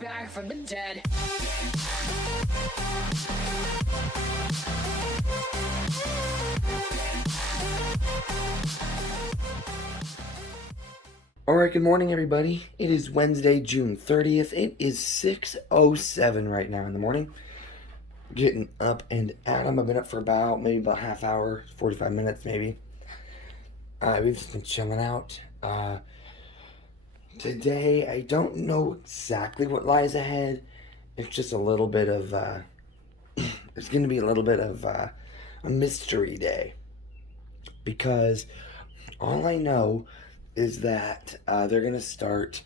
back from the dead. Alright, good morning everybody. It is Wednesday, June 30th. It is 6:07 right now in the morning. Getting up and at 'em. I've been up for maybe about half hour, 45 minutes maybe. We've just been chilling out. Today, I don't know exactly what lies ahead. It's just a little bit of, it's going to be a little bit of a mystery day. Because all I know is that they're going to start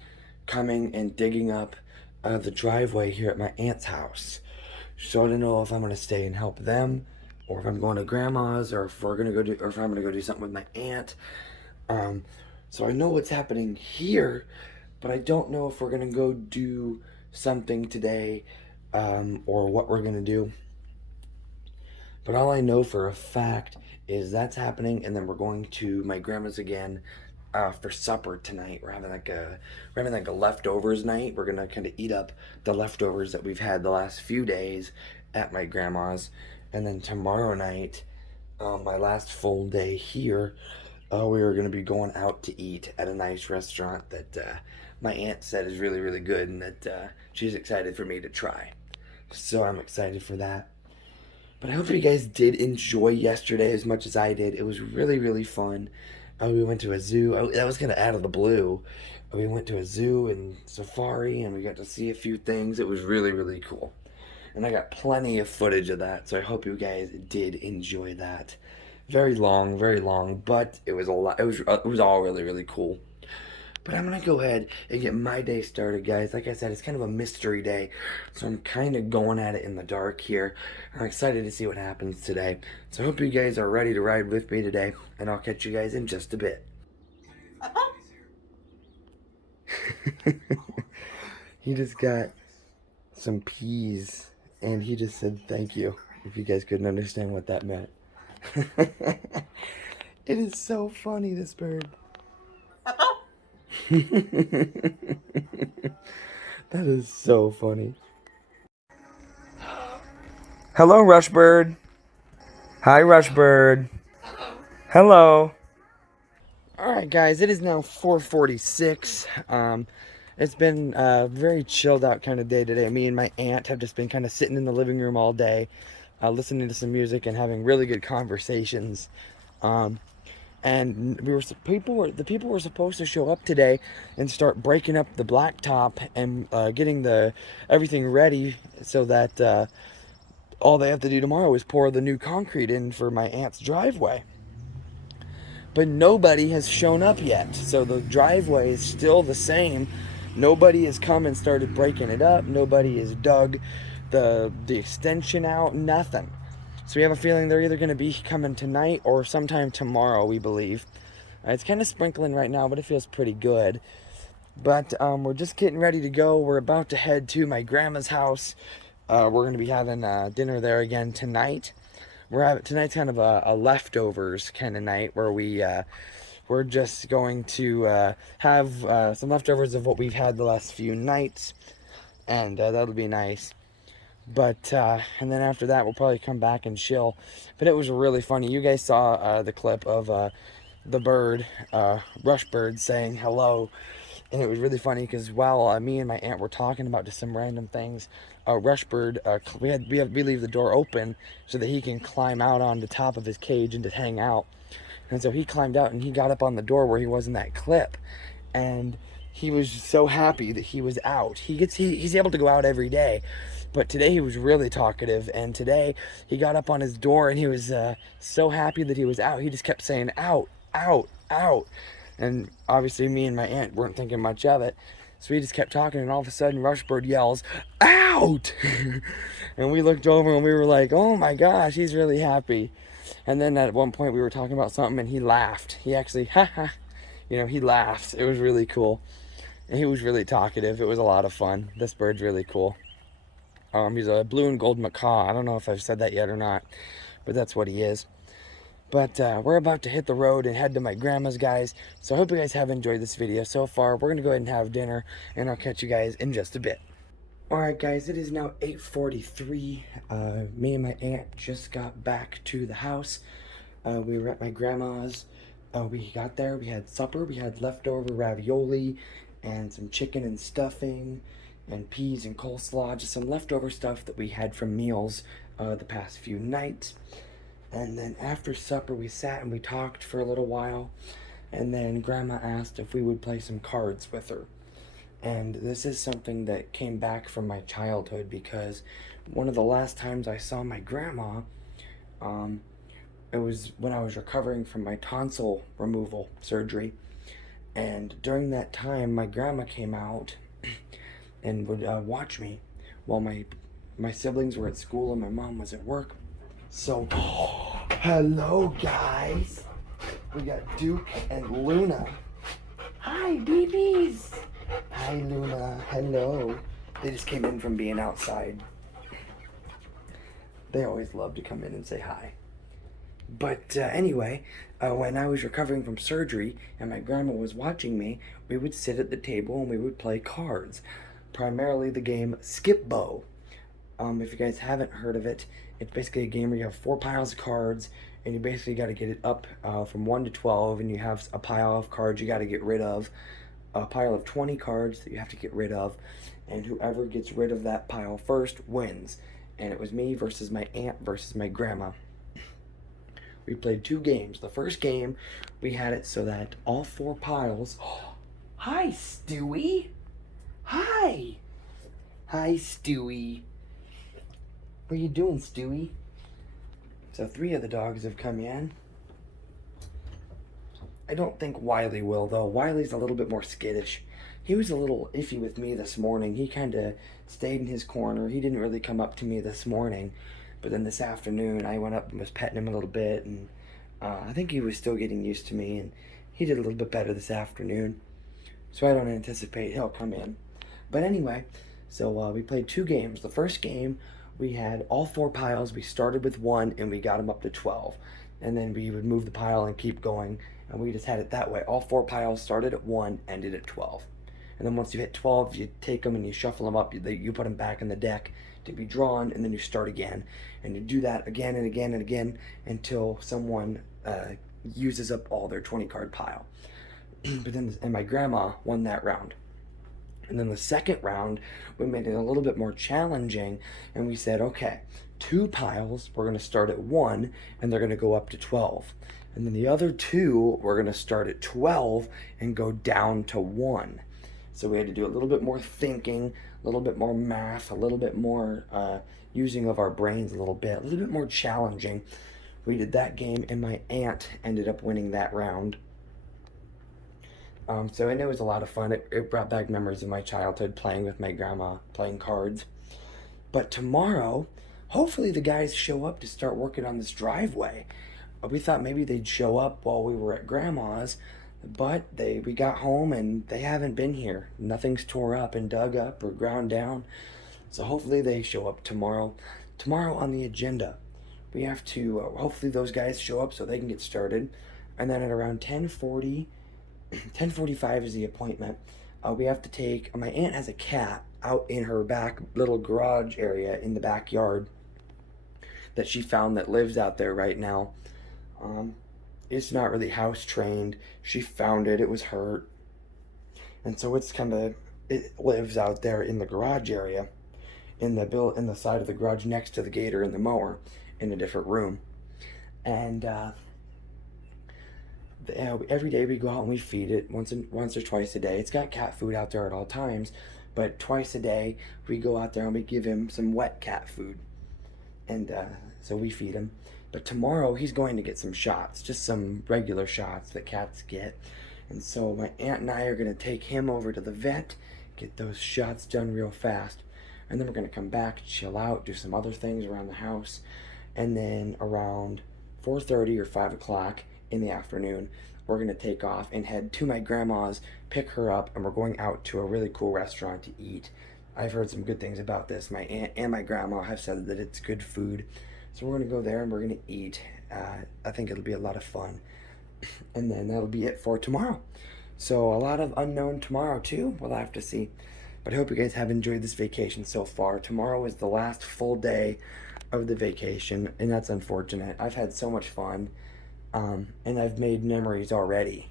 coming and digging up the driveway here at my aunt's house. So I don't know if I'm going to stay and help them, or if I'm going to grandma's, or if we're going to go do, or if I'm going to go do something with my aunt. So I know what's happening here, but I don't know if we're going to go do something today, or what we're going to do. But all I know for a fact is that's happening, and then we're going to my grandma's again for supper tonight. We're having like a leftovers night. We're gonna kind of eat up the leftovers that we've had the last few days at my grandma's, and then tomorrow night, my last full day here, we are gonna be going out to eat at a nice restaurant that my aunt said is really really good, and that she's excited for me to try. So I'm excited for that. But I hope you guys did enjoy yesterday as much as I did. It was really, really fun. We went to a zoo. That was kind of out of the blue. We went to a zoo and safari, and we got to see a few things. It was really, really cool. And I got plenty of footage of that, so I hope you guys did enjoy that. Very long, but it was a lot. It was all really, really cool. But I'm going to go ahead and get my day started, guys. Like I said, it's kind of a mystery day, so I'm kind of going at it in the dark here. I'm excited to see what happens today. So I hope you guys are ready to ride with me today, and I'll catch you guys in just a bit. He just got some peas, and he just said thank you, if you guys couldn't understand what that meant. It is so funny, this bird. That is so funny. Hello, Rushbird. Hi, Rushbird. Hello. Alright, guys, it is now 4:46. It's been a very chilled out kind of day today. Me and my aunt have just been kind of sitting in the living room all day, listening to some music and having really good conversations. And the people were supposed to show up today and start breaking up the blacktop and getting everything ready so that all they have to do tomorrow is pour the new concrete in for my aunt's driveway. But nobody has shown up yet, so the driveway is still the same. Nobody has come and started breaking it up. Nobody has dug the extension out. Nothing. So we have a feeling they're either going to be coming tonight or sometime tomorrow, we believe. It's kind of sprinkling right now, but it feels pretty good. But we're just getting ready to go. We're about to head to my grandma's house. We're going to be having dinner there again tonight. Tonight's kind of a leftovers kind of night where we're just going to have some leftovers of what we've had the last few nights, and that'll be nice. But, and then after that, we'll probably come back and chill. But it was really funny. You guys saw the clip of the bird, Rushbird, saying hello. And it was really funny because while me and my aunt were talking about just some random things, Rushbird, we leave the door open so that he can climb out on the top of his cage and just hang out. And so he climbed out and he got up on the door where he was in that clip. And he was so happy that he was out. He's able to go out every day. But today he was really talkative, and today he got up on his door and he was so happy that he was out. He just kept saying, out, out, out. And obviously me and my aunt weren't thinking much of it. So he just kept talking, and all of a sudden Rushbird yells, out! And we looked over and we were like, oh my gosh, he's really happy. And then at one point we were talking about something and he laughed. He actually, he laughed. It was really cool. And he was really talkative. It was a lot of fun. This bird's really cool. He's a blue and gold macaw. I don't know if I've said that yet or not, but that's what he is. But we're about to hit the road and head to my grandma's, guys. So I hope you guys have enjoyed this video so far. We're going to go ahead and have dinner, and I'll catch you guys in just a bit. Alright guys, it is now 8:43. Me and my aunt just got back to the house. We were at my grandma's. We got there, we had supper, we had leftover ravioli and some chicken and stuffing and peas and coleslaw, just some leftover stuff that we had from meals the past few nights. And then after supper we sat and we talked for a little while, and then Grandma asked if we would play some cards with her. And this is something that came back from my childhood, because one of the last times I saw my grandma, it was when I was recovering from my tonsil removal surgery. And during that time, my grandma came out and would watch me while my siblings were at school and my mom was at work. So, hello guys. We got Duke and Luna. Hi, babies. Hi, Luna. Hello. They just came in from being outside. They always love to come in and say hi. But anyway, when I was recovering from surgery and my grandma was watching me, we would sit at the table and we would play cards. Primarily the game Skip-Bo. If you guys haven't heard of it, it's basically a game where you have 4 piles of cards, and you basically got to get it up from 1 to 12, and you have a pile of cards you got to get rid of, a pile of 20 cards that you have to get rid of, and whoever gets rid of that pile first wins. And it was me versus my aunt versus my grandma. We played 2 games. The first game, we had it so that all 4 piles... Hi, Stewie! Hi! Hi, Stewie. What are you doing, Stewie? So 3 of the dogs have come in. I don't think Wiley will, though. Wiley's a little bit more skittish. He was a little iffy with me this morning. He kind of stayed in his corner. He didn't really come up to me this morning. But then this afternoon, I went up and was petting him a little bit. And I think he was still getting used to me. And he did a little bit better this afternoon. So I don't anticipate he'll come in. But anyway, so we played 2 games. The first game, we had all 4 piles. We started with 1 and we got them up to 12. And then we would move the pile and keep going. And we just had it that way. All 4 piles started at 1, ended at 12. And then once you hit 12, you take them and you shuffle them up. You put them back in the deck to be drawn, and then you start again. And you do that again and again and again until someone uses up all their 20-card pile. But then, and my grandma won that round. And then the second round, we made it a little bit more challenging, and we said, okay, 2 piles, we're going to start at 1, and they're going to go up to 12. And then the other 2, we're going to start at 12 and go down to 1. So we had to do a little bit more thinking, a little bit more math, a little bit more using of our brains a little bit more challenging. We did that game, and my aunt ended up winning that round. And it was a lot of fun. It brought back memories of my childhood playing with my grandma, playing cards. But tomorrow, hopefully the guys show up to start working on this driveway. We thought maybe they'd show up while we were at Grandma's, but we got home and they haven't been here. Nothing's tore up and dug up or ground down. So hopefully they show up tomorrow. Tomorrow on the agenda, we have to, hopefully those guys show up so they can get started. And then at around 10:45 is the appointment. We have to take, my aunt has a cat out in her back little garage area in the backyard that she found that lives out there right now. It's not really house trained. She found it, it was hurt. And so it lives out there in the garage area, in the side of the garage next to the gator and the mower, in a different room. And every day we go out and we feed it once or twice a day. It's got cat food out there at all times, but twice a day we go out there and we give him some wet cat food. And so we feed him. But tomorrow he's going to get some shots, just some regular shots that cats get. And so my aunt and I are going to take him over to the vet, get those shots done real fast. And then we're going to come back, chill out, do some other things around the house. And then around 4:30 or 5 o'clock in the afternoon, we're going to take off and head to my grandma's, pick her up, and we're going out to a really cool restaurant to eat. I've heard some good things about this. My aunt and my grandma have said that it's good food. So we're going to go there and we're going to eat. I think it'll be a lot of fun. And then that'll be it for tomorrow. So a lot of unknown tomorrow too. We'll have to see. But I hope you guys have enjoyed this vacation so far. Tomorrow is the last full day of the vacation, and that's unfortunate. I've had so much fun, and I've made memories already,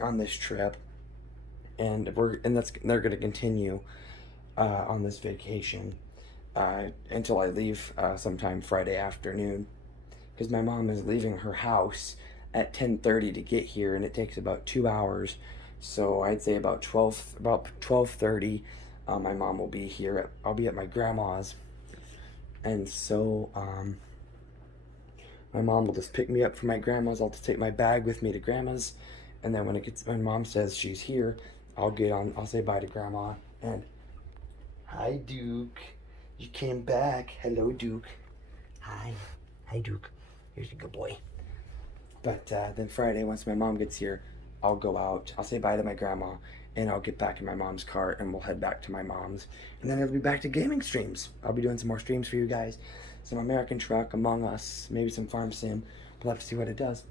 on this trip, and they're going to continue on this vacation until I leave sometime Friday afternoon, because my mom is leaving her house at 10:30 to get here, and it takes about 2 hours. So I'd say about 12:30, my mom will be here. I'll be at my grandma's, and so my mom will just pick me up from my grandma's. I'll just take my bag with me to grandma's, and then when mom says she's here, I'll say bye to grandma. And hi, Duke. You came back. Hello, Duke. Hi, Duke. Here's a good boy. But then Friday, once my mom gets here, I'll go out. I'll say bye to my grandma, and I'll get back in my mom's car, and we'll head back to my mom's. And then it'll be back to gaming streams. I'll be doing some more streams for you guys. Some American Truck, Among Us, maybe some Farm Sim. We'll have to see what it does.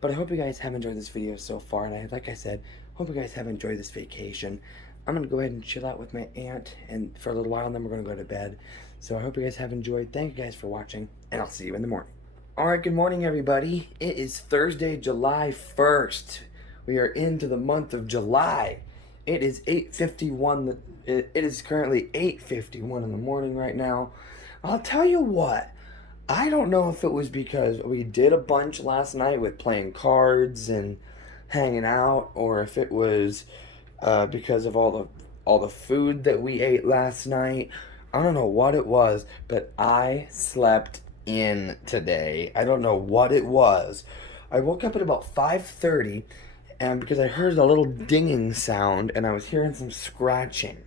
But I hope you guys have enjoyed this video so far. And like I said, hope you guys have enjoyed this vacation. I'm going to go ahead and chill out with my aunt and for a little while, and then we're going to go to bed. So I hope you guys have enjoyed. Thank you guys for watching, and I'll see you in the morning. All right, good morning, everybody. It is Thursday, July 1st. We are into the month of July. It is 8:51. It is currently 8:51 in the morning right now. I'll tell you what. I don't know if it was because we did a bunch last night with playing cards and hanging out, or if it was because of all the food that we ate last night. I don't know what it was, but I slept in today. I don't know what it was. I woke up at about 5:30, and because I heard a little dinging sound, and I was hearing some scratching.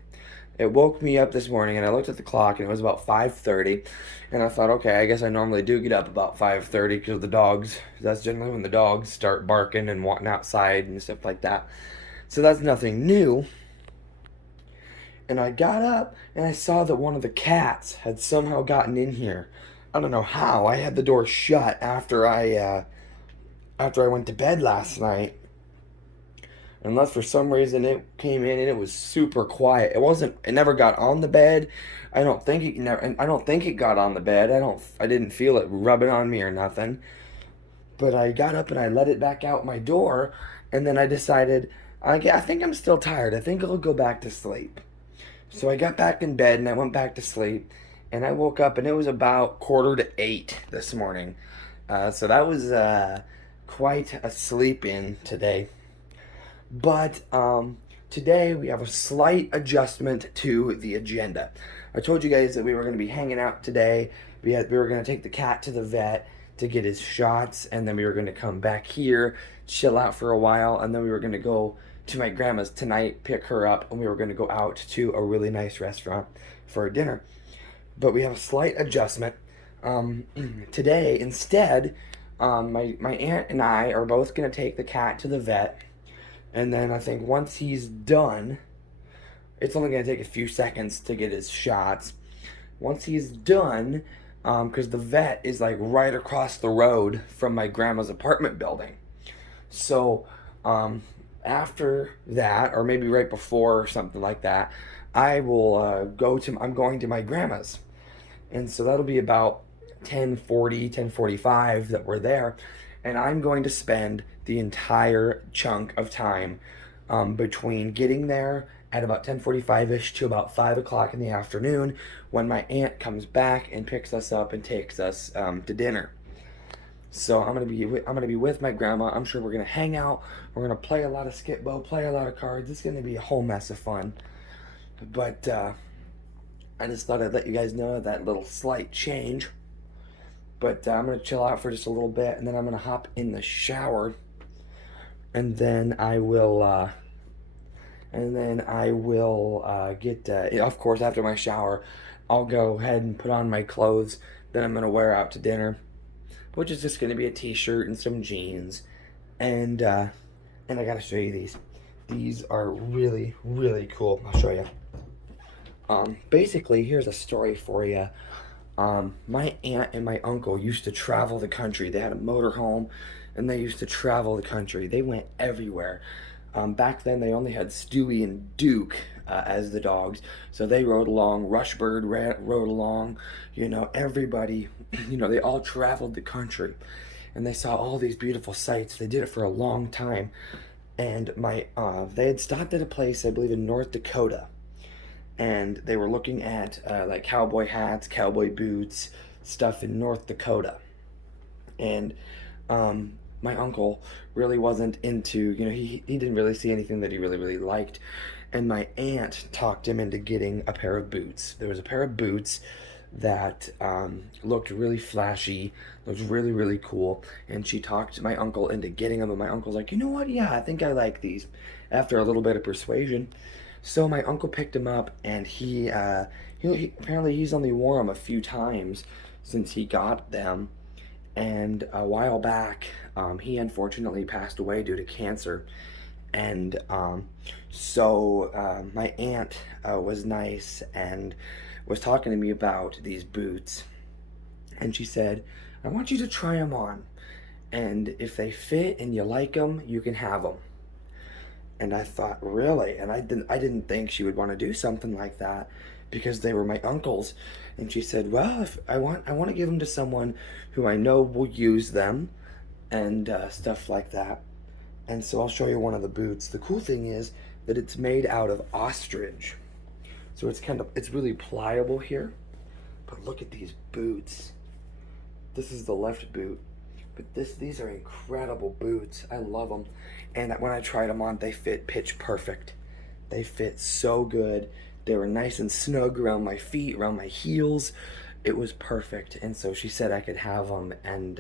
It woke me up this morning, and I looked at the clock, and it was about 5:30, and I thought, okay, I guess I normally do get up about 5:30 because the dogs, that's generally when the dogs start barking and wanting outside and stuff like that. So that's nothing new. And I got up, and I saw that one of the cats had somehow gotten in here. I don't know how. I had the door shut after I went to bed last night. Unless for some reason it came in and it was super quiet. It never got on the bed. I don't think it got on the bed. I didn't feel it rubbing on me or nothing. But I got up and I let it back out my door, and then I decided, I think I'm still tired. I think I'll go back to sleep. So I got back in bed and I went back to sleep, and I woke up and it was about 7:45 this morning. So that was quite a sleep in today. But today we have a slight adjustment to the agenda. I told you guys that we were going to be hanging out today. We were going to take the cat to the vet to get his shots, and then we were going to come back here, chill out for a while, and then we were going to go to my grandma's tonight, pick her up, and we were going to go out to a really nice restaurant for dinner. But we have a slight adjustment. Today, instead, my aunt and I are both going to take the cat to the vet. And then I think once he's done, it's only going to take a few seconds to get his shots. Once he's done, because the vet is like right across the road from my grandma's apartment building. So after that, or maybe right before or something like that, I'm going to my grandma's. And so that'll be about 10:40, 10:45 that we're there. And I'm going to spend the entire chunk of time between getting there at about 10:45ish to about 5 o'clock in the afternoon, when my aunt comes back and picks us up and takes us to dinner. So I'm gonna be with my grandma. I'm sure we're gonna hang out. We're gonna play a lot of Skip-Bo, play a lot of cards. It's gonna be a whole mess of fun. But I just thought I'd let you guys know that little slight change. But I'm going to chill out for just a little bit, and then I'm going to hop in the shower, and then I will get, of course, after my shower, I'll go ahead and put on my clothes that I'm going to wear out to dinner, which is just going to be a t-shirt and some jeans, and I got to show you these. These are really, really cool. I'll show you. Basically, here's a story for you. My aunt and my uncle used to travel the country. They had a motorhome, and they used to travel the country. They went everywhere. Back then, they only had Stewie and Duke as the dogs, so they rode along. Rushbird rode along. You know, everybody. You know, they all traveled the country, and they saw all these beautiful sights. They did it for a long time, and they had stopped at a place I believe in North Dakota, and they were looking at like cowboy hats, cowboy boots, stuff in North Dakota, and my uncle really wasn't into, you know, he didn't really see anything that he really liked. And my aunt talked him into getting a pair of boots. There was a pair of boots that looked really flashy, looked really cool. And she talked my uncle into getting them. And my uncle's like, you know what? Yeah, I think I like these. After a little bit of persuasion. So my uncle picked them up, and he apparently he's only wore them a few times since he got them. And a while back, he unfortunately passed away due to cancer. And my aunt was nice and was talking to me about these boots. And she said, I want you to try them on. And if they fit and you like them, you can have them. And I thought, really? And I didn't think she would want to do something like that because they were my uncle's. And she said, well, if I want to give them to someone who I know will use them and stuff like that. And so I'll show you one of the boots. The cool thing is that it's made out of ostrich. So it's really pliable here. But look at these boots. This is the left boot. But these are incredible boots. I love them. And when I tried them on, they fit pitch perfect. They fit so good. They were nice and snug around my feet, around my heels. It was perfect. And so she said I could have them. And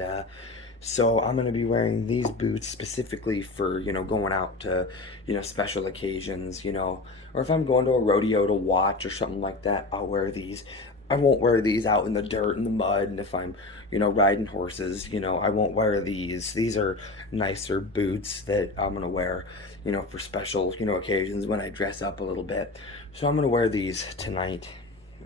so I'm going to be wearing these boots specifically for, you know, going out to, you know, special occasions, you know. Or if I'm going to a rodeo to watch or something like that, I'll wear these. I won't wear these out in the dirt and the mud, and if I'm, you know, riding horses, you know, I won't wear these. These are nicer boots that I'm going to wear, you know, for special, you know, occasions when I dress up a little bit. So I'm going to wear these tonight.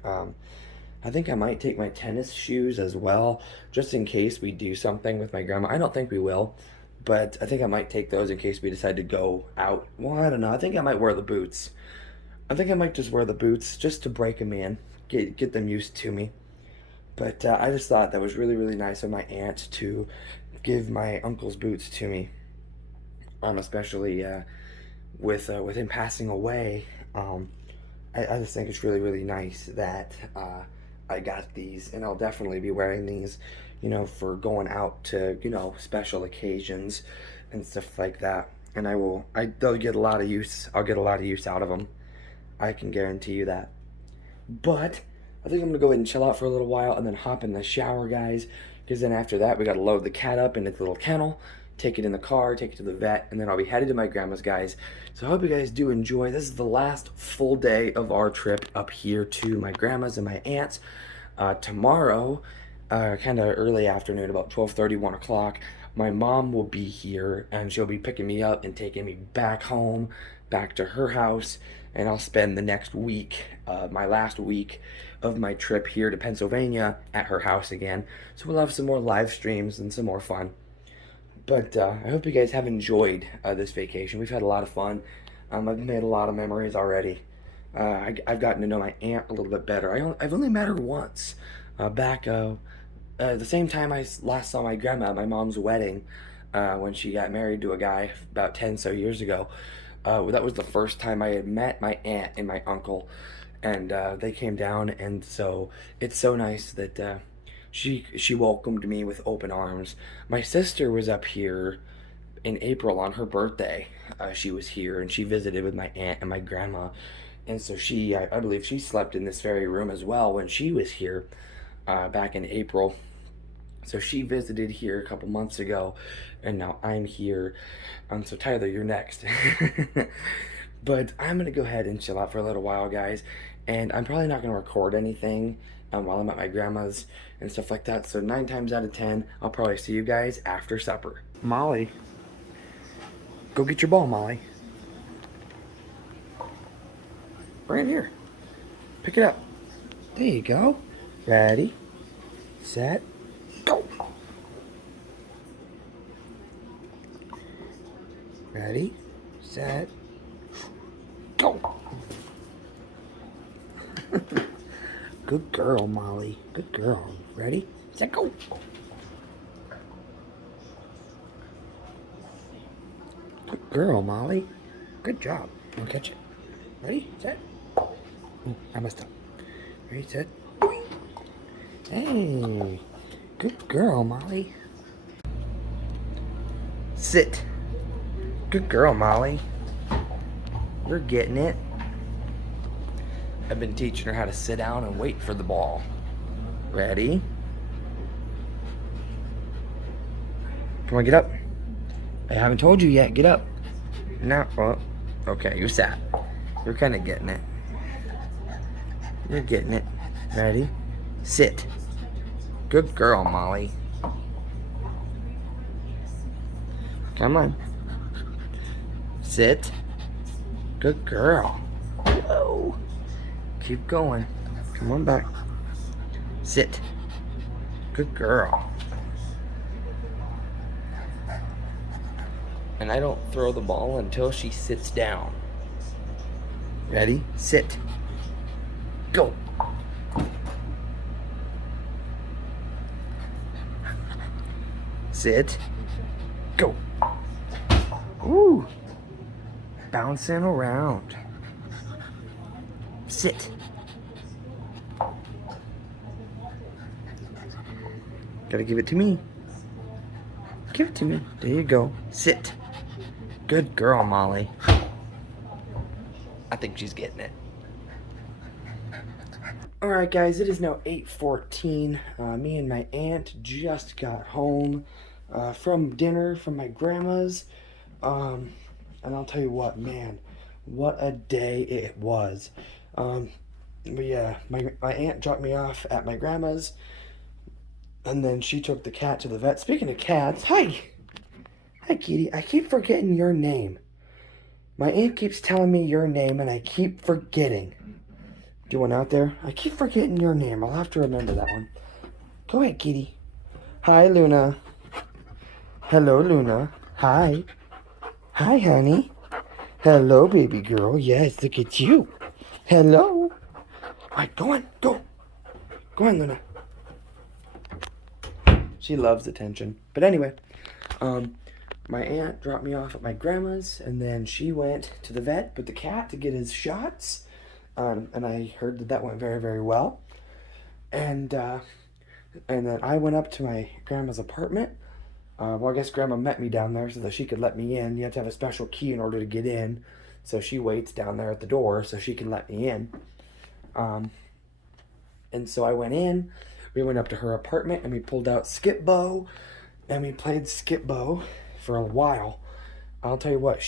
I think I might take my tennis shoes as well, just in case we do something with my grandma. I don't think we will, but I think I might take those in case we decide to go out. Well, I don't know. I think I might wear the boots. I think I might just wear the boots just to break them in. Get them used to me. But I just thought that was really nice of my aunt to give my uncle's boots to me. Especially with him passing away. I just think it's really nice that I got these, and I'll definitely be wearing these, you know, for going out to, you know, special occasions and stuff like that. And they'll get a lot of use. I'll get a lot of use out of them. I can guarantee you that. But I think I'm gonna go ahead and chill out for a little while and then hop in the shower, guys, because then after that we gotta load the cat up in its little kennel, take it in the car, take it to the vet, and then I'll be headed to my grandma's, guys. So I hope you guys do enjoy. This is the last full day of our trip up here to my grandma's and my aunt's. Tomorrow, kind of early afternoon, about 12:30, 1 o'clock, my mom will be here, and she'll be picking me up and taking me back home, back to her house, and I'll spend the next week, my last week of my trip here to Pennsylvania at her house again. So we'll have some more live streams and some more fun. But I hope you guys have enjoyed this vacation. We've had a lot of fun. I've made a lot of memories already. I've gotten to know my aunt a little bit better. I've only met her once, back the same time I last saw my grandma at my mom's wedding, when she got married to a guy about 10 so years ago. That was the first time I had met my aunt and my uncle, and they came down, and so it's so nice that she welcomed me with open arms. My sister was up here in April on her birthday. She was here and she visited with my aunt and my grandma, and so I believe she slept in this very room as well when she was here back in April. So she visited here a couple months ago, and now I'm here. So Tyler, you're next. But I'm going to go ahead and chill out for a little while, guys. And I'm probably not going to record anything while I'm at my grandma's and stuff like that. So 9 times out of 10, I'll probably see you guys after supper. Molly. Go get your ball, Molly. Right here. Pick it up. There you go. Ready, set, go. Ready, set, go. Good girl, Molly. Good girl. Ready, set, go. Good girl, Molly. Good job. I'll catch it. Ready, set. Ooh, I messed up. Ready, set. Hey, good girl, Molly. Sit. Good girl, Molly. You're getting it. I've been teaching her how to sit down and wait for the ball. Ready? Come on, get up. I haven't told you yet. Get up. Now, well, okay, you sat. You're kind of getting it. You're getting it. Ready? Sit. Good girl, Molly. Come on. Sit. Good girl. Whoa. Keep going. Come on back. Sit. Good girl. And I don't throw the ball until she sits down. Ready? Sit. Go. Sit. Go. Ooh. Bouncing around. Sit. Gotta give it to me. Give it to me. There you go. Sit. Good girl, Molly. I think she's getting it. Alright guys, it is now 8:14. Me and my aunt just got home from dinner from my grandma's. And I'll tell you what, man, what a day it was. But yeah, my aunt dropped me off at my grandma's, and then she took the cat to the vet. Speaking of cats, hi! Hi, kitty. I keep forgetting your name. My aunt keeps telling me your name, and I keep forgetting. Do you want out there? I keep forgetting your name. I'll have to remember that one. Go ahead, kitty. Hi, Luna. Hello, Luna. Hi. Hi, honey. Hello, baby girl. Yes, look at you. Hello. All right, go on. Go. Go on, Luna. She loves attention. But anyway, my aunt dropped me off at my grandma's, and then she went to the vet with the cat to get his shots. And I heard that went very, very well. And then I went up to my grandma's apartment. Well, I guess Grandma met me down there so that she could let me in. You have to have a special key in order to get in. So she waits down there at the door so she can let me in. And so I went in. We went up to her apartment and we pulled out Skip Bo. And we played Skip Bo for a while. I'll tell you what,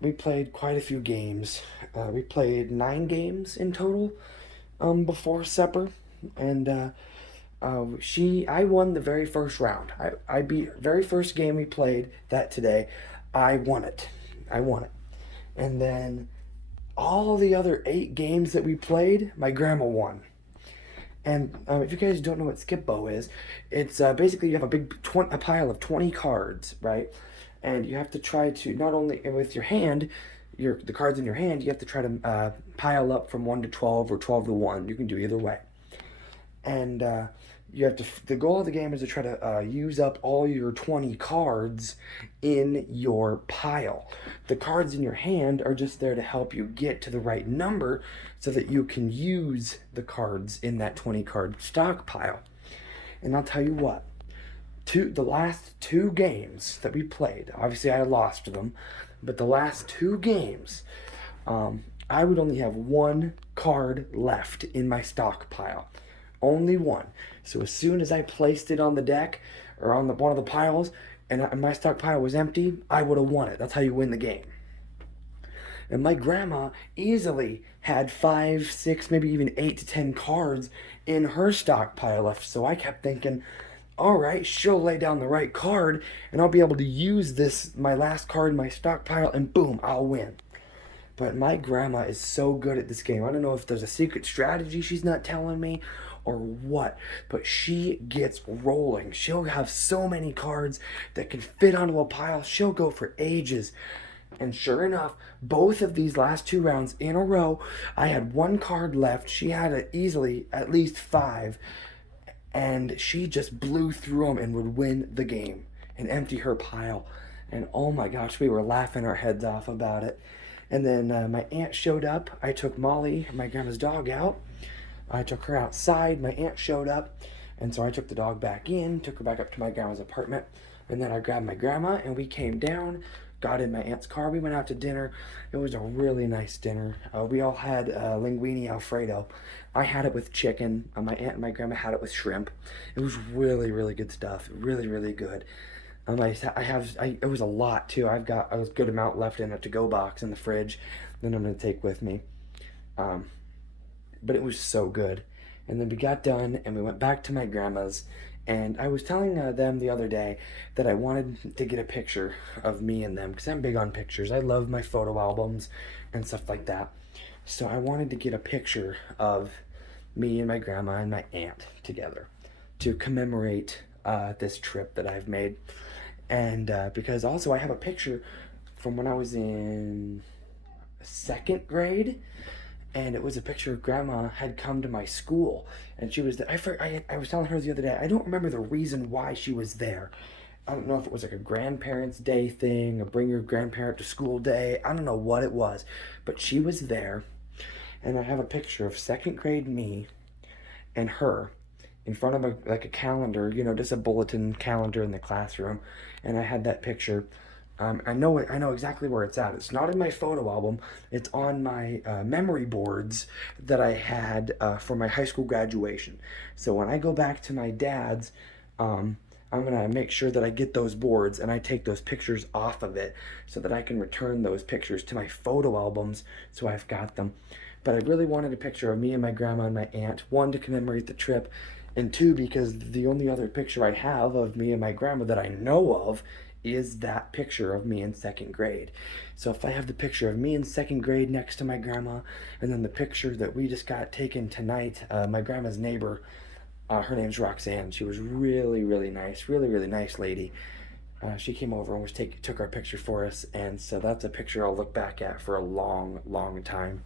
we played quite a few games. We played 9 games in total before supper. And I won the very first round. I beat very first game we played that today. I won it. And then all the other 8 games that we played, my grandma won. And if you guys don't know what Skip Bo is, it's basically you have a pile of 20 cards, right? And you have to try to, not only with your hand, the cards in your hand, you have to try to pile up from 1 to 12 or 12 to 1. You can do either way. And you have to, the goal of the game is to try to use up all your 20 cards in your pile. The cards in your hand are just there to help you get to the right number so that you can use the cards in that 20 card stockpile. And I'll tell you what, the last 2 games that we played, obviously I lost them, but the last 2 games, I would only have 1 card left in my stockpile. Only 1. So as soon as I placed it on the deck or on one of the piles and my stockpile was empty, I would have won it. That's how you win the game. And my grandma easily had 5, 6, maybe even 8 to 10 cards in her stockpile left. So I kept thinking, all right, she'll lay down the right card and I'll be able to use my last card in my stockpile and boom, I'll win. But my grandma is so good at this game. I don't know if there's a secret strategy she's not telling me or what, but she gets rolling. She'll have so many cards that can fit onto a pile. She'll go for ages. And sure enough, both of these last 2 rounds in a row, I had one card left. She had it easily at least 5. And she just blew through them and would win the game and empty her pile. And oh my gosh, we were laughing our heads off about it. And then my aunt showed up. I took Molly, my grandma's dog, out. I took her outside. My aunt showed up. And so I took the dog back in, took her back up to my grandma's apartment. And then I grabbed my grandma and we came down, got in my aunt's car. We went out to dinner. It was a really nice dinner. We all had linguine Alfredo. I had it with chicken. My aunt and my grandma had it with shrimp. It was really, really good stuff. Really, really good. It was a lot too. I was a good amount left in a to-go box in the fridge. Then I'm gonna take with me. But it was so good. And then we got done and we went back to my grandma's. And I was telling them the other day that I wanted to get a picture of me and them because I'm big on pictures. I love my photo albums and stuff like that. So I wanted to get a picture of me and my grandma and my aunt together to commemorate this trip that I've made. And because also I have a picture from when I was in 2nd grade, and it was a picture of grandma had come to my school, and she was there. I was telling her the other day, I don't remember the reason why she was there. I don't know if it was like a grandparents' day thing, or bring your grandparent to school day. I don't know what it was, but she was there, and I have a picture of 2nd grade me and her in front of a calendar, just a bulletin calendar in the classroom, and I had that picture. I know exactly where it's at. It's not in my photo album. It's on my memory boards that I had for my high school graduation. So when I go back to my dad's, I'm gonna make sure that I get those boards and I take those pictures off of it so that I can return those pictures to my photo albums so I've got them. But I really wanted a picture of me and my grandma and my aunt, 1, to commemorate the trip, and 2, because the only other picture I have of me and my grandma that I know of is that picture of me in 2nd grade. So if I have the picture of me in 2nd grade next to my grandma, and then the picture that we just got taken tonight, my grandma's neighbor, her name's Roxanne. She was really, really nice, really, really nice lady. She came over and took our picture for us, and so that's a picture I'll look back at for a long, long time.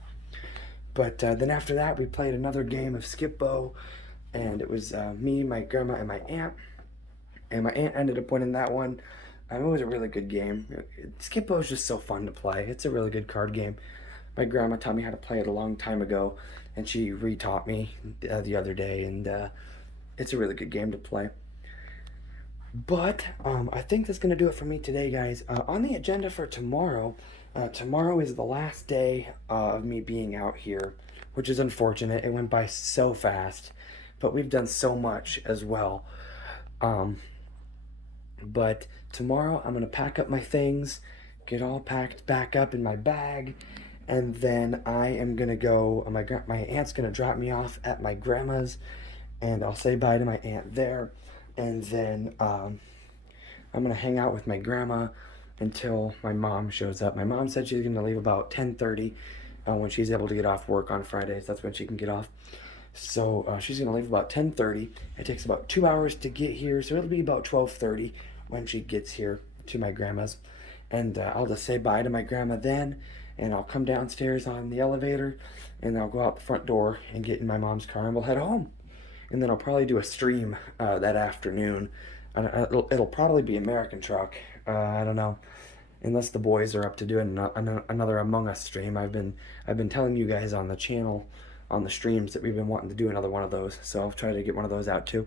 But then after that, we played another game of Skip-Bo, and it was me, my grandma, and my aunt. And my aunt ended up winning that one. It was a really good game. Skip-Bo is just so fun to play. It's a really good card game. My grandma taught me how to play it a long time ago, and she re-taught me the other day, and it's a really good game to play. But I think that's going to do it for me today, guys. On the agenda for tomorrow, tomorrow is the last day of me being out here, which is unfortunate. It went by so fast, but we've done so much as well. But tomorrow I'm going to pack up my things, get all packed back up in my bag, and then I am going to go, my aunt's going to drop me off at my grandma's, and I'll say bye to my aunt there, and then I'm going to hang out with my grandma until my mom shows up. My mom said she's going to leave about 10:30 when she's able to get off work on Fridays. That's when she can get off. So she's going to leave about 10:30. It takes about 2 hours to get here, so it'll be about 12:30 when she gets here to my grandma's. And I'll just say bye to my grandma then, and I'll come downstairs on the elevator, and I'll go out the front door and get in my mom's car, and we'll head home. And then I'll probably do a stream that afternoon. It'll probably be American Truck. I don't know, unless the boys are up to doing another Among Us stream. I've been telling you guys on the channel, on the streams, that we've been wanting to do another one of those, so I'll try to get one of those out too.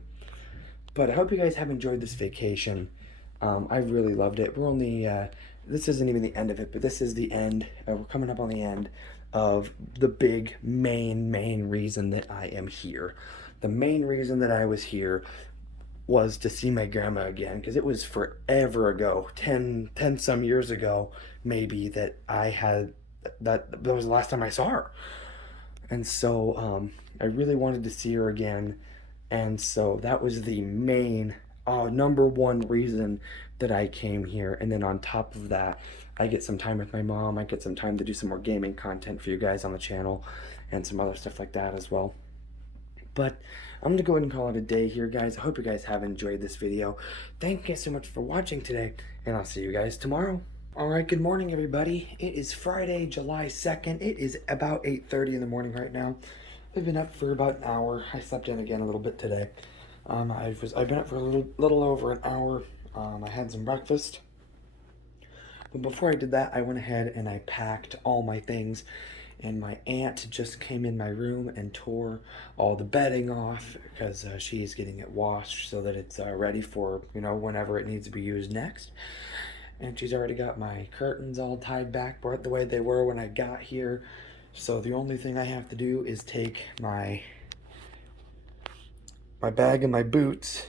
But I hope you guys have enjoyed this vacation. I really loved it. We're only this isn't even the end of it, but this is the end. We're coming up on the end of the big main reason that I am here. The main reason that I was here was to see my grandma again, because it was forever ago, 10 some years ago maybe, that that was the last time I saw her. And so I really wanted to see her again, and so that was the main number one reason that I came here. And then on top of that, I get some time with my mom. I get some time to do some more gaming content for you guys on the channel and some other stuff like that as well. But I'm going to go ahead and call it a day here, guys. I hope you guys have enjoyed this video. Thank you guys so much for watching today, and I'll see you guys tomorrow. All right, good morning, everybody. It is Friday, July 2nd. It is about 8:30 in the morning right now. I've been up for about an hour. I slept in again a little bit today. I've been up for a little over an hour. I had some breakfast. But before I did that, I went ahead and I packed all my things. And my aunt just came in my room and tore all the bedding off because she's getting it washed so that it's ready for, whenever it needs to be used next. And she's already got my curtains all tied back right the way they were when I got here. So the only thing I have to do is take my bag and my boots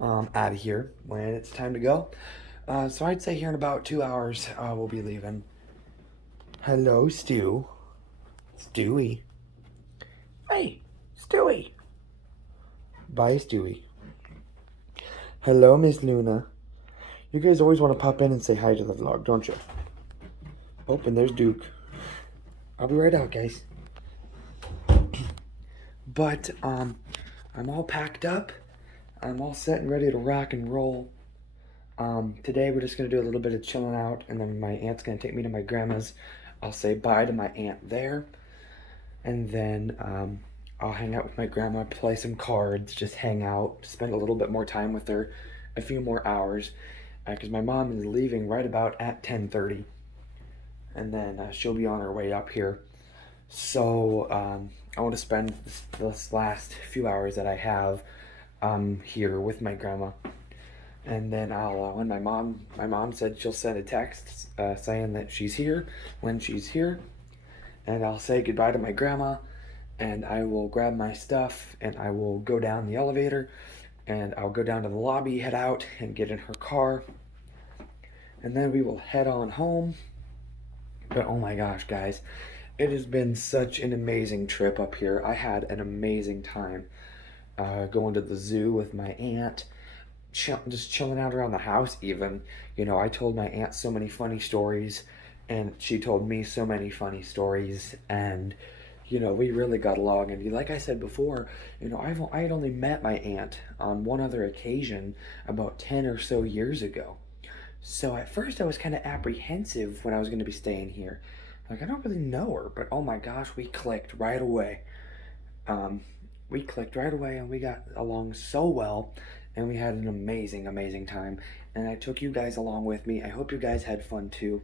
out of here when it's time to go. So I'd say here in about 2 hours we'll be leaving. Hello, Stu. Stewie. Hey, Stewie. Bye, Stewie. Hello, Miss Luna. You guys always want to pop in and say hi to the vlog, don't you? Oh, and there's Duke. I'll be right out, guys. But, I'm all packed up. I'm all set and ready to rock and roll. Today we're just going to do a little bit of chilling out, and then my aunt's going to take me to my grandma's. I'll say bye to my aunt there, and then I'll hang out with my grandma, play some cards, just hang out, spend a little bit more time with her, a few more hours, because my mom is leaving right about at 10:30, and then she'll be on her way up here. So I want to spend this last few hours that I have here with my grandma. And then I'll, when my mom said she'll send a text saying that she's here when she's here. And I'll say goodbye to my grandma, and I will grab my stuff, and I will go down the elevator, and I'll go down to the lobby, head out, and get in her car. And then we will head on home. But oh my gosh, guys, it has been such an amazing trip up here. I had an amazing time going to the zoo with my aunt. Just chilling out around the house even. I told my aunt so many funny stories, and she told me so many funny stories, and we really got along. And like I said before, I had only met my aunt on one other occasion about 10 or so years ago. So at first I was kind of apprehensive when I was going to be staying here. Like, I don't really know her, but oh my gosh, we clicked right away. And we got along so well. And we had an amazing, amazing time. And I took you guys along with me. I hope you guys had fun too.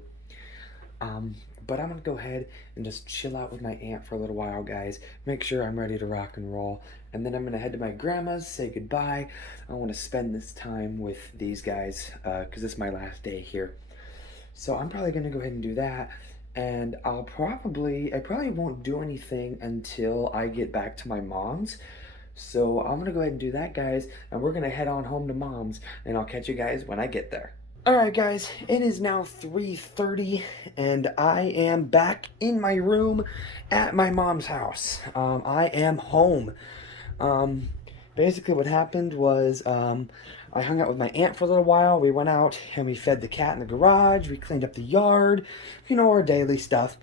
But I'm going to go ahead and just chill out with my aunt for a little while, guys. Make sure I'm ready to rock and roll. And then I'm going to head to my grandma's, say goodbye. I want to spend this time with these guys because it's my last day here. So I'm probably going to go ahead and do that. And I probably won't do anything until I get back to my mom's. So I'm going to go ahead and do that, guys, and we're going to head on home to Mom's, and I'll catch you guys when I get there. Alright, guys, it is now 3:30, and I am back in my room at my mom's house. I am home. Basically what happened was I hung out with my aunt for a little while. We went out, and we fed the cat in the garage. We cleaned up the yard, our daily stuff.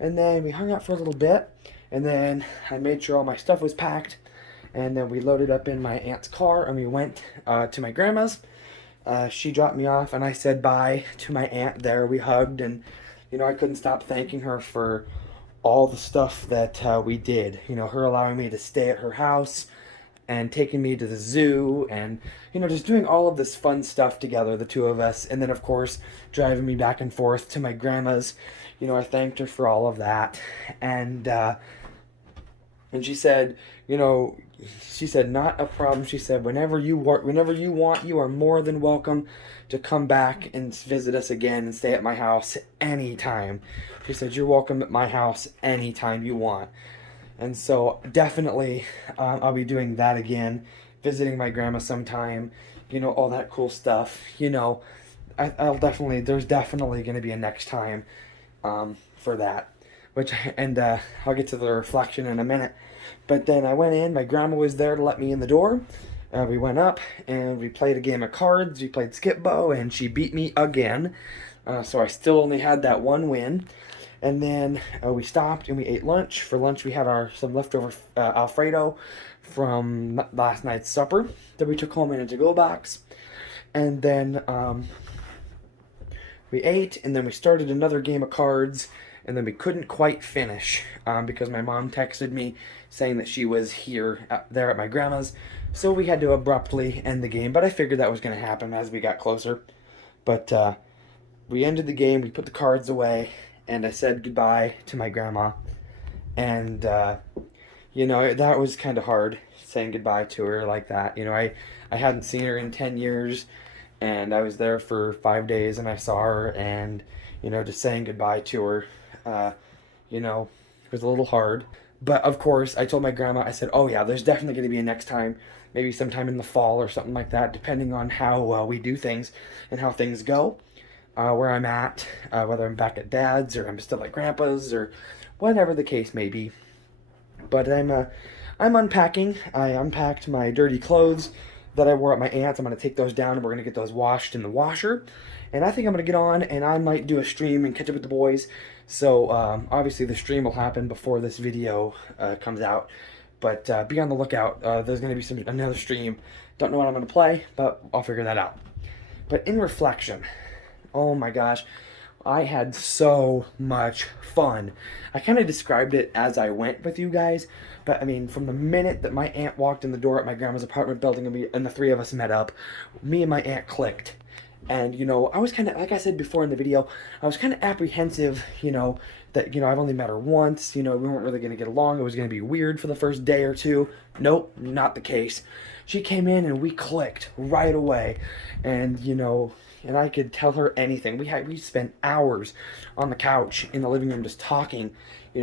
And then we hung out for a little bit, and then I made sure all my stuff was packed. And then we loaded up in my aunt's car, and we went to my grandma's. She dropped me off, and I said bye to my aunt there. We hugged, and, I couldn't stop thanking her for all the stuff that we did. Her allowing me to stay at her house and taking me to the zoo and, just doing all of this fun stuff together, the two of us. And then, of course, driving me back and forth to my grandma's. I thanked her for all of that. And she said, not a problem. She said, whenever you want, you are more than welcome to come back and visit us again and stay at my house anytime. She said, you're welcome at my house anytime you want. And so definitely I'll be doing that again, visiting my grandma sometime, all that cool stuff. There's definitely going to be a next time for that. I'll get to the reflection in a minute. But then I went in, my grandma was there to let me in the door. We went up and we played a game of cards. We played Skip Bo, and she beat me again. So I still only had that one win. And then we stopped and we ate lunch. For lunch, we had some leftover Alfredo from last night's supper that we took home in a to-go box. And then we ate, and then we started another game of cards, and then we couldn't quite finish because my mom texted me saying that she was there at my grandma's. So we had to abruptly end the game, but I figured that was going to happen as we got closer. But we ended the game, we put the cards away, and I said goodbye to my grandma. And, that was kind of hard, saying goodbye to her like that. I hadn't seen her in 10 years, and I was there for 5 days, and I saw her, and, just saying goodbye to her, it was a little hard. But, of course, I told my grandma, I said, oh, yeah, there's definitely going to be a next time, maybe sometime in the fall or something like that, depending on how we do things and how things go. Where I'm at, whether I'm back at Dad's or I'm still at Grandpa's or whatever the case may be. But I'm unpacking. I unpacked my dirty clothes that I wore at my aunt's. I'm going to take those down and we're going to get those washed in the washer. And I think I'm going to get on and I might do a stream and catch up with the boys. So obviously the stream will happen before this video comes out. But be on the lookout. There's going to be another stream. Don't know what I'm going to play, but I'll figure that out. But in reflection, oh my gosh, I had so much fun. I kind of described it as I went with you guys, but I mean, from the minute that my aunt walked in the door at my grandma's apartment building and the three of us met up, me and my aunt clicked. And, I was kind of, like I said before in the video, I was kind of apprehensive, that, I've only met her once, we weren't really going to get along. It was going to be weird for the first day or two. Nope, not the case. She came in and we clicked right away. And, and I could tell her anything. We spent hours on the couch in the living room just talking,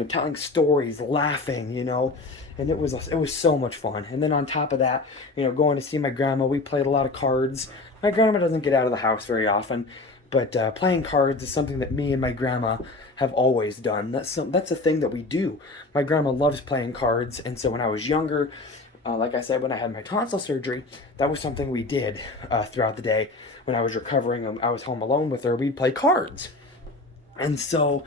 telling stories, laughing, and it was so much fun. And then on top of that, going to see my grandma, we played a lot of cards. My grandma doesn't get out of the house very often, but playing cards is something that me and my grandma have always done. That's a thing that we do. My grandma loves playing cards, and so when I was younger, like I said, when I had my tonsil surgery, that was something we did throughout the day. When I was recovering, I was home alone with her, we'd play cards. And so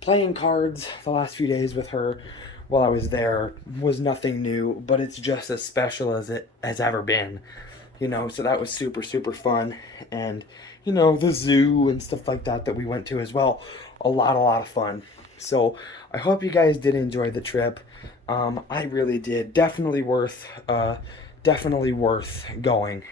playing cards the last few days with her while I was there was nothing new, but it's just as special as it has ever been. So that was super, super fun. And, the zoo and stuff like that we went to as well. A lot of fun. So I hope you guys did enjoy the trip. I really did. Definitely worth going,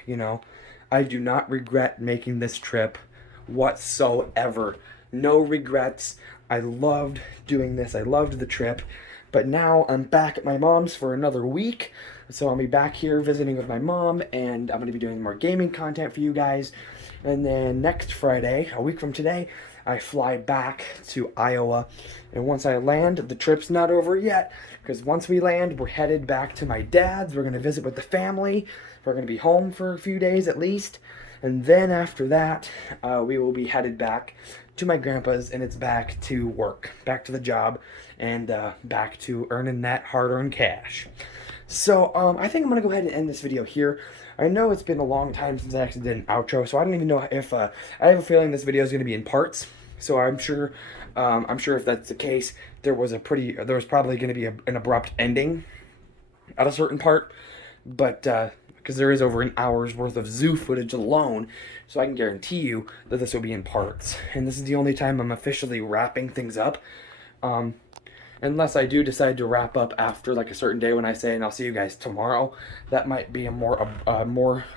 I do not regret making this trip whatsoever. No regrets. I loved doing this. I loved the trip. But now I'm back at my mom's for another week. So I'll be back here visiting with my mom, and I'm going to be doing more gaming content for you guys. And then next Friday, a week from today, I fly back to Iowa. And once I land, the trip's not over yet, because once we land, we're headed back to my dad's. We're going to visit with the family. We're going to be home for a few days at least. And then after that, we will be headed back to my grandpa's, and it's back to work, back to the job, and back to earning that hard-earned cash. So I think I'm going to go ahead and end this video here. I know it's been a long time since I actually did an outro, so I don't even know if I have a feeling this video is going to be in parts. So I'm sure if that's the case, there was probably going to be an abrupt ending at a certain part, but because there is over an hour's worth of zoo footage alone, so I can guarantee you that this will be in parts. And this is the only time I'm officially wrapping things up. Unless I do decide to wrap up after like a certain day when I say, and I'll see you guys tomorrow. That might be a more,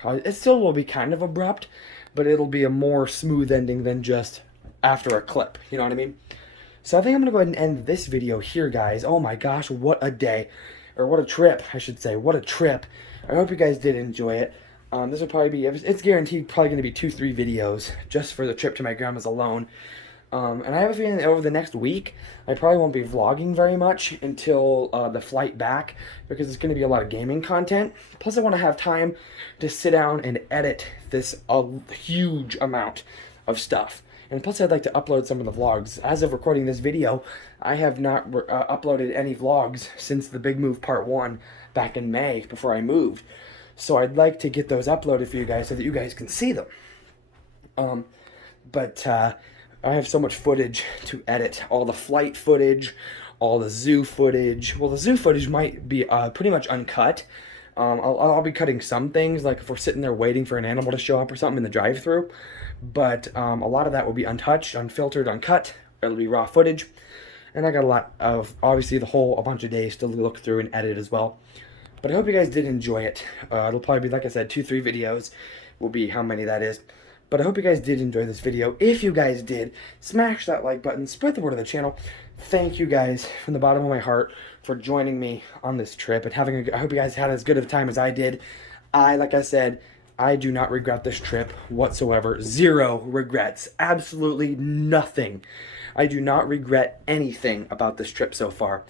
it still will be kind of abrupt, but it'll be a more smooth ending than just after a clip. You know what I mean? So I think I'm going to go ahead and end this video here, guys. Oh my gosh, what a day. Or what a trip, I should say. What a trip. I hope you guys did enjoy it. This will probably be, it's guaranteed probably going to be 2-3 videos just for the trip to my grandma's alone. And I have a feeling that over the next week, I probably won't be vlogging very much until the flight back, because it's going to be a lot of gaming content. Plus, I want to have time to sit down and edit this huge amount of stuff. And plus, I'd like to upload some of the vlogs. As of recording this video, I have not uploaded any vlogs since the Big Move Part 1 back in May, before I moved. So I'd like to get those uploaded for you guys so that you guys can see them. But I have so much footage to edit. All the flight footage, all the zoo footage. Well, the zoo footage might be pretty much uncut. I'll be cutting some things, like if we're sitting there waiting for an animal to show up or something in the drive-thru. But a lot of that will be untouched, unfiltered, uncut. It'll be raw footage. And I got a lot of, obviously, a bunch of days to look through and edit as well. But I hope you guys did enjoy it. It'll probably be, like I said, 2-3 videos will be how many that is. But I hope you guys did enjoy this video. If you guys did, smash that like button, spread the word of the channel. Thank you guys from the bottom of my heart for joining me on this trip and I hope you guys had as good of a time as I did. Like I said, I do not regret this trip whatsoever. 0 regrets. Absolutely nothing. I do not regret anything about this trip so far.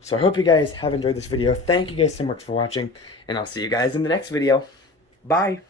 So I hope you guys have enjoyed this video. Thank you guys so much for watching, and I'll see you guys in the next video. Bye.